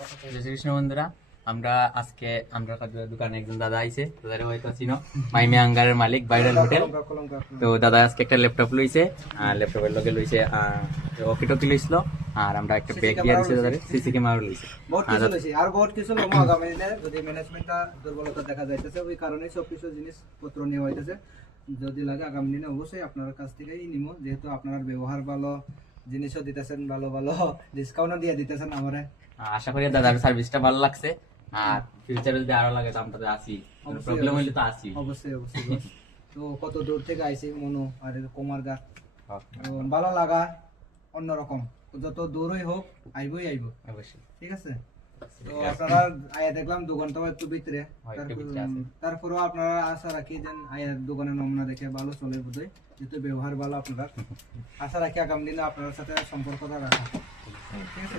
জয় শ্রী কৃষ্ণ বন্ধুরা, আমরা আজকে আমরা দোকানে একজন দাদা আইছে, দাদারে হয়তো চিনো, মাইমি আঙ্গারের মালিক ভাইরাল হোটেল। তো দাদা আজকে একটা ল্যাপটপ লইছে, আর ল্যাপটপের লগে লইছে ওকি টকি লইছিল, আর আমরা একটা ব্যাগ দিয়ে দিছি দাদারে, সিসি ক্যামেরা লইছে। বহুত কিছু লইছি আর বহুত কিছু লমো আগামী দিনে যদি ম্যানেজমেন্টটা দুর্বলতা দেখা যাইতেছে ওই কারণে সব কিছু জিনিসপত্র নেওয়া হইতেছে। যদি লাগে আগামী দিনে অবশ্যই আপনার কাছ থেকেই নিমো, যেহেতু আপনার ব্যবহার ভালো, জিনিসও দিতেছেন ভালো ভালো, ডিসকাউন্টও দিয়ে দিতেছেন আমারে। আশা করি দাদার সার্ভিসটা ভালো লাগছে, আর ফিউচারে যদি আরো লাগে তো আমরা তো আসি, প্রবলেম হইলে তো আসি। অবশ্যই অবশ্যই boss। তো কত দূর থেকে আইছি মনো আর কুমারগা, ভালো লাগা অন্যরকম, যত দূরই হোক আইবই আইব অবশ্যই। ঠিক আছে। তো আপনারা আয়া দেখলাম দোকানটা একটু ভিতরে, তারপরেও আপনারা আশা রাখি যেন আয়ার দোকানের নমুনা দেখে ভালো চলে বোধহয়, যেহেতু ব্যবহার ভালো আপনারা, আশা রাখি আগামী দিনে আপনার সাথে সম্পর্কটা রাখা। ঠিক আছে।